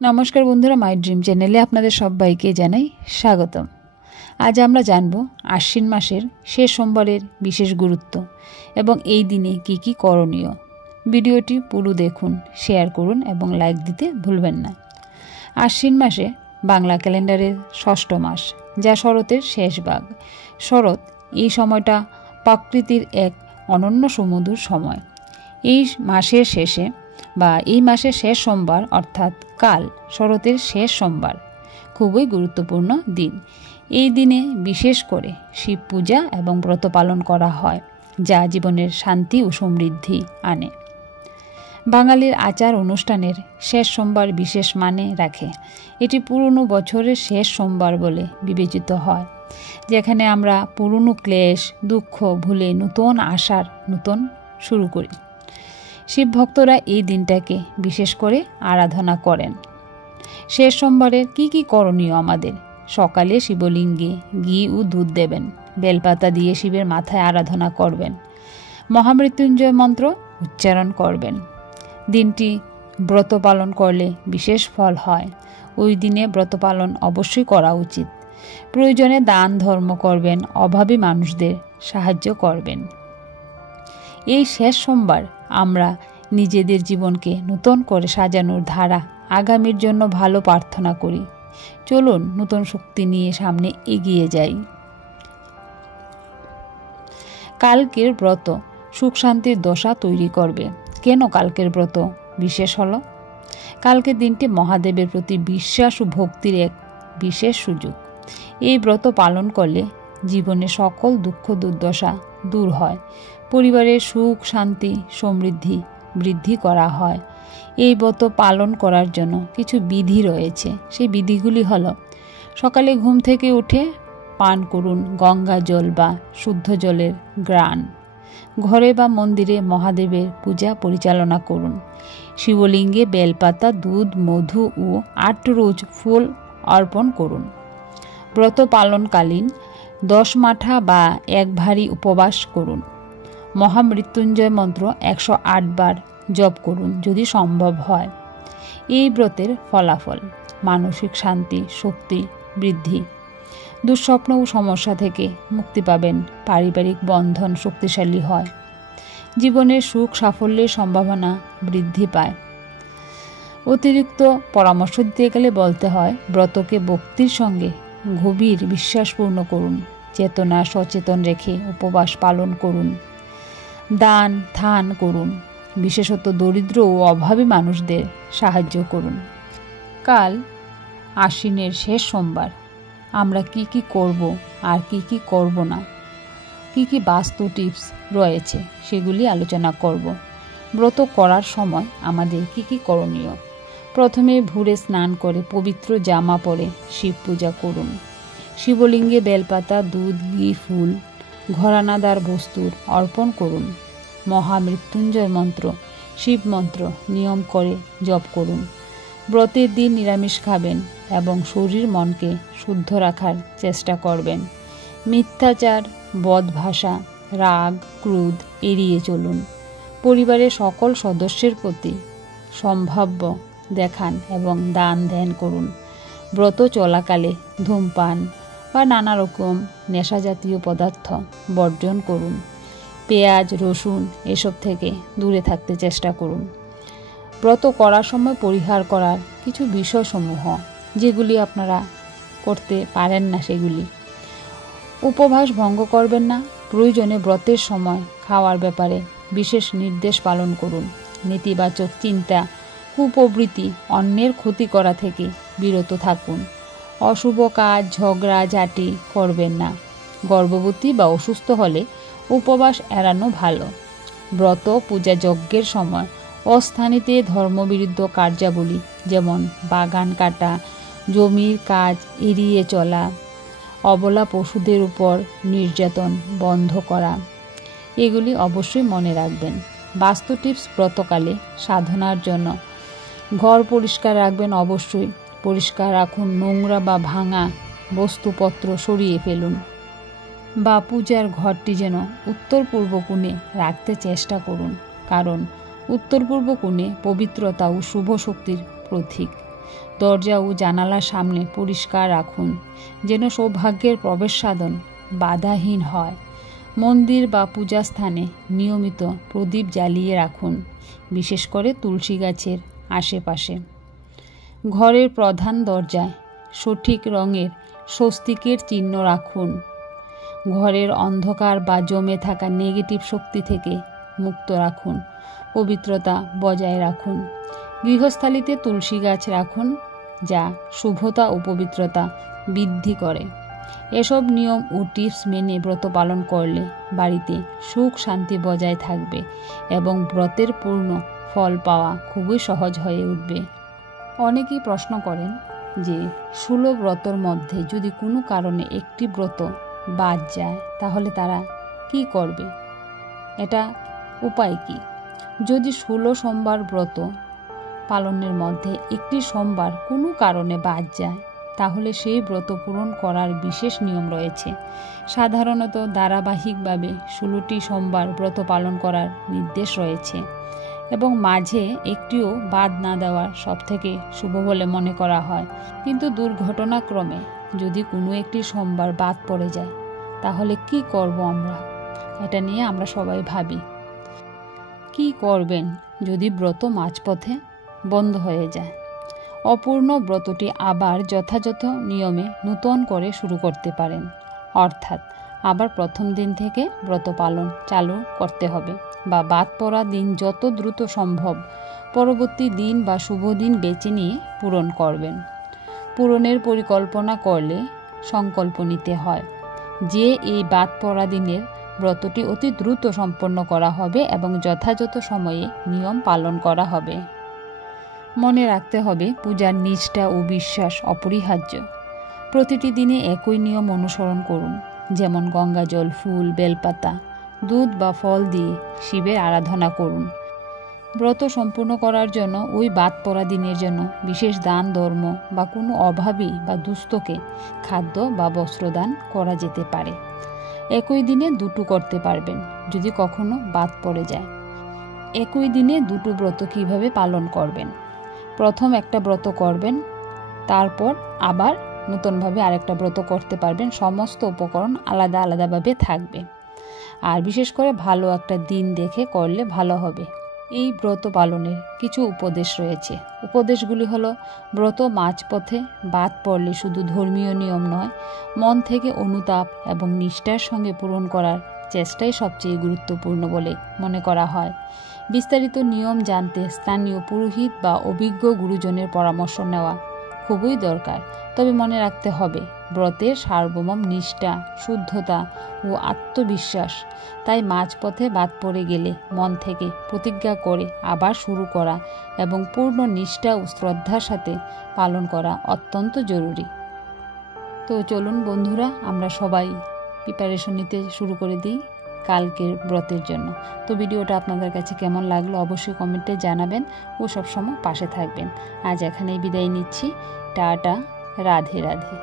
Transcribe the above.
নমস্কার বন্ধুরা, my dream চ্যানেলে আপনাদের সবাইকে জানাই স্বাগতম। আজ আমরা জানব আশ্বিন মাসের শেষ সোমবারের বিশেষ গুরুত্ব এবং এই দিনে কি কি করণীয়। ভিডিওটি পুরো দেখুন, শেয়ার করুন এবং লাইক দিতে ভুলবেন না। আশ্বিন মাসে বাংলা ক্যালেন্ডারের ষষ্ঠ মাস, যা শরতের শেষ ভাগ। শরৎ এই সময়টা প্রকৃতির এক অনন্য সুমধুর সময়। এই মাসের শেষ সোমবার অর্থাৎ কাল শরতের শেষ সোমবার খুবই গুরুত্বপূর্ণ দিন। এই দিনে বিশেষ করে শিব পূজা এবং ব্রত পালন করা হয়, যা জীবনের শান্তি ও সমৃদ্ধি আনে। বাঙালির আচার অনুষ্ঠানের শেষ সোমবার বিশেষ মানে রাখে। এটি পুরনো বছরের শেষ সোমবার বলে বিবেচিত হয়, যেখানে আমরা পুরনো ক্লেশ দুঃখ ভুলে নতুন আশার নতুন শুরু করি। শিব ভক্তরা এই দিনটাকে বিশেষ করে আরাধনা করেন। শেষ সোমবারের কি কি করণীয় আমাদের? সকালে শিবলিঙ্গে ঘি ও দুধ দেবেন, বেলপাতা দিয়ে শিবের মাথায় আরাধনা করবেন, মহামৃত্যুঞ্জয় মন্ত্র উচ্চারণ করবেন। দিনটি ব্রত পালন করলে বিশেষ ফল হয়। ওই দিনে ব্রত পালন অবশ্যই করা উচিত। প্রয়োজনে দান ধর্ম করবেন, অভাবী মানুষদের সাহায্য করবেন। এই শেষ সোমবার আমরা নিজেদের জীবনকে নতুন করে সাজানোর ধারা আগামীর জন্য ভালো প্রার্থনা করি। চলুন নতুন শক্তি নিয়ে সামনে এগিয়ে যাই। কালকের ব্রত সুখ শান্তির দশা তৈরি করবে। কেন কালকের ব্রত বিশেষ হলো? কালকের দিনটি মহাদেবের প্রতি বিশ্বাস ও ভক্তির এক বিশেষ সুযোগ। এই ব্রত পালন করলে জীবনে সকল দুঃখ দুর্দশা দূর হয়, পরিবারের সুখ শান্তি সমৃদ্ধি বৃদ্ধি করা হয়। এই ব্রত পালন করার জন্য কিছু বিধি রয়েছে। সেই বিধিগুলি হলো: সকালে ঘুম থেকে উঠে পান করুন গঙ্গা জল বা শুদ্ধ জলের গ্রাণ। ঘরে বা মন্দিরে মহাদেবের পূজা পরিচালনা করুন। শিবলিঙ্গে বেলপাতা দুধ মধু ও 8 রোজ ফুল অর্পণ করুন। ব্রত পালনকালীন 10 মাঠা বা 1 ভারী উপবাস করুন। মহামৃত্যুঞ্জয় মন্ত্র 108 বার জপ করুন যদি সম্ভব হয়। এই ব্রতের ফলাফল: মানসিক শান্তি শক্তি বৃদ্ধি, দুঃস্বপ্ন ও সমস্যা থেকে মুক্তি পাবেন, পারিবারিক বন্ধন শক্তিশালী হয়, জীবনের সুখ সাফল্যের সম্ভাবনা বৃদ্ধি পায়। অতিরিক্ত পরামর্শ দিতে গেলে বলতে হয়, ব্রতকে ভক্তির সঙ্গে গভীর বিশ্বাসপূর্ণ করুন। চেতনা সচেতন রেখে উপবাস পালন করুন। দান ধ্যান করুন, বিশেষত দরিদ্র ও অভাবী মানুষদের সাহায্য করুন। কাল আশ্বিনের শেষ সোমবার আমরা কি কি করব আর কি কি করব না, কি কি বাস্তু টিপস রয়েছে সেগুলি আলোচনা করব। ব্রত করার সময় আমাদের কি কি করণীয়? প্রথমে ভোরে স্নান করে পবিত্র জামা পরে শিব পূজা করুন। শিবলিঙ্গে বেলপাতা দুধ ঘি ফুল ঘরানাদার বস্তুর অর্পণ করুন। মহামৃত্যুঞ্জয় মন্ত্র শিব মন্ত্র নিয়ম করে জপ করুন। ব্রতের দিন নিরামিষ খাবেন এবং শরীর মনকে শুদ্ধ রাখার চেষ্টা করবেন। মিথ্যাচার বদভাষা রাগ ক্রোধ এড়িয়ে চলুন। পরিবারের সকল সদস্যের প্রতি সম্ভাব্য দেখান এবং দান ধ্যান করুন। ব্রত চলাকালে ধূমপান বা নানা রকম নেশাজাতীয় পদার্থ বর্জন করুন। পেঁয়াজ রসুন এসব থেকে দূরে থাকতে চেষ্টা করুন। ব্রত করার সময় পরিহার করার কিছু বিষয়সমূহ যেগুলি আপনারা করতে পারেন না সেগুলি: উপবাস ভঙ্গ করবেন না। প্রয়োজনে ব্রতের সময় খাওয়ার ব্যাপারে বিশেষ নির্দেশ পালন করুন। নেতিবাচক চিন্তা কুপ্রবৃত্তি অন্যের ক্ষতি করা থেকে বিরত থাকুন। অশুভ কাজ ঝগড়া ঝাঁটি করবেন না। গর্ভবতী বা অসুস্থ হলে উপবাস এড়ানো ভালো। ব্রত পূজা যজ্ঞের সময় অস্থানীতে ধর্মবিরুদ্ধ কার্যাবলী যেমন বাগান কাটা জমির কাজ এড়িয়ে চলা, অবলা পশুদের উপর নির্যাতন বন্ধ করা, এগুলি অবশ্যই মনে রাখবেন। বাস্তু টিপস: ব্রতকালে সাধনার জন্য ঘর পরিষ্কার রাখবেন। অবশ্যই পরিষ্কার রাখুন। নোংরা বা ভাঙা বস্তুপত্র সরিয়ে ফেলুন বা পূজার ঘরটি যেন উত্তর পূর্ব কোণে রাখতে চেষ্টা করুন, কারণ উত্তর পূর্ব কোণে পবিত্রতা ও শুভ শক্তির প্রতীক। দরজা ও জানালার সামনে পরিষ্কার রাখুন, যেন সৌভাগ্যের প্রবেশ সাধন বাধাহীন হয়। মন্দির বা পূজা স্থানে নিয়মিত প্রদীপ জ্বালিয়ে রাখুন, বিশেষ করে তুলসী গাছের আশেপাশে। ঘরের প্রধান দরজায় সঠিক রঙের স্বস্তিকের চিহ্ন রাখুন। ঘরের অন্ধকার বা জমে থাকা নেগেটিভ শক্তি থেকে মুক্ত রাখুন, পবিত্রতা বজায় রাখুন। গৃহস্থালিতে তুলসী গাছ রাখুন, যা শুভতা ও পবিত্রতা বৃদ্ধি করে। এসব নিয়ম ও টিপস মেনে ব্রত পালন করলে বাড়িতে সুখ শান্তি বজায় থাকবে এবং ব্রতের পূর্ণ ফল পাওয়া খুবই সহজ হয়ে উঠবে। অনেকেই প্রশ্ন করেন যে 16 ব্রতর মধ্যে যদি কোনো কারণে একটি ব্রত বাদ যায় তাহলে তারা কি করবে, এটা উপায় কি? যদি 16 সোমবার ব্রত পালনের মধ্যে একটি সোমবার কোনো কারণে বাদ যায় তাহলে সেই ব্রত পূরণ করার বিশেষ নিয়ম রয়েছে। সাধারণত ধারাবাহিকভাবে 16টি সোমবার ব্রত পালন করার নির্দেশ রয়েছে এবং মাঝে একটিও বাদ না দেওয়ার সবথেকে শুভ বলে মনে করা হয়। কিন্তু দুর্ঘটনাক্রমে যদি কোনো একটি সোমবার বাদ পড়ে যায় তাহলে কি করব আমরা? এটা নিয়ে আমরা সবাই ভাবি। কি করবেন যদি ব্রত মাঝপথে বন্ধ হয়ে যায়? অপূর্ণ ব্রতটি আবার যথাযথ নিয়মে নূতন করে শুরু করতে পারেন, অর্থাৎ আবার প্রথম দিন থেকে ব্রত পালন চালু করতে হবে, বা বাদ পড়া দিন যত দ্রুত সম্ভব পরবর্তী দিন বা শুভ দিন বেছে নিয়ে পূরণ করবেন। পূরণের পরিকল্পনা করলে সংকল্প নিতে হয় যে এই বাদ পড়া দিনের ব্রতটি অতি দ্রুত সম্পন্ন করা হবে এবং যথাযথ সময়ে নিয়ম পালন করা হবে। মনে রাখতে হবে পূজার নিষ্ঠা ও বিশ্বাস অপরিহার্য। প্রতিটি দিনে একই নিয়ম অনুসরণ করুন, যেমন গঙ্গা জল, ফুল, বেলপাতা, দুধ বা ফল দিয়ে শিবের আরাধনা করুন। ব্রত সম্পূর্ণ করার জন্য ওই বাদ পড়া দিনের জন্য বিশেষ দান ধর্ম বা কোনো অভাবী বা দুস্থকে খাদ্য বা বস্ত্রদান করা যেতে পারে। একই দিনে দুটো করতে পারবেন যদি কখনো বাদ পড়ে যায়। একই দিনে দুটো ব্রত কিভাবে পালন করবেন? প্রথম একটা ব্রত করবেন, তারপর আবার নতুনভাবে আরেকটা ব্রত করতে পারবেন। সমস্ত উপকরণ আলাদা আলাদাভাবে থাকবে, আর বিশেষ করে ভালো একটা দিন দেখে করলে ভালো হবে। এই ব্রত পালনের কিছু উপদেশ রয়েছে। উপদেশগুলি হলো, ব্রত মাঝপথে বাদ পড়লে শুধু ধর্মীয় নিয়ম নয়, মন থেকে অনুতাপ এবং নিষ্ঠার সঙ্গে পূরণ করার চেষ্টাই সবচেয়ে গুরুত্বপূর্ণ বলে মনে করা হয়। বিস্তারিত নিয়ম জানতে স্থানীয় পুরোহিত বা অভিজ্ঞ গুরুজনের পরামর্শ নেওয়া খুবই দরকার। তবে মনে রাখতে হবে ব্রতের সার্বভৌম নিষ্ঠা, শুদ্ধতা ও আত্মবিশ্বাস। তাই মাঝপথে বাদ পড়ে গেলে মন থেকে প্রতিজ্ঞা করে আবার শুরু করা এবং পূর্ণ নিষ্ঠা ও শ্রদ্ধার সাথে পালন করা অত্যন্ত জরুরি। তো চলুন বন্ধুরা, আমরা সবাই প্রিপারেশন নিতে শুরু করে দিই কালকের ব্রতের জন্য। তো ভিডিওটা আপনাদের কাছে কেমন লাগলো অবশ্যই কমেন্টে জানাবেন ও সবসময় পাশে থাকবেন। আজ এখানেই বিদায় নিচ্ছি। টাটা, রাধে রাধে।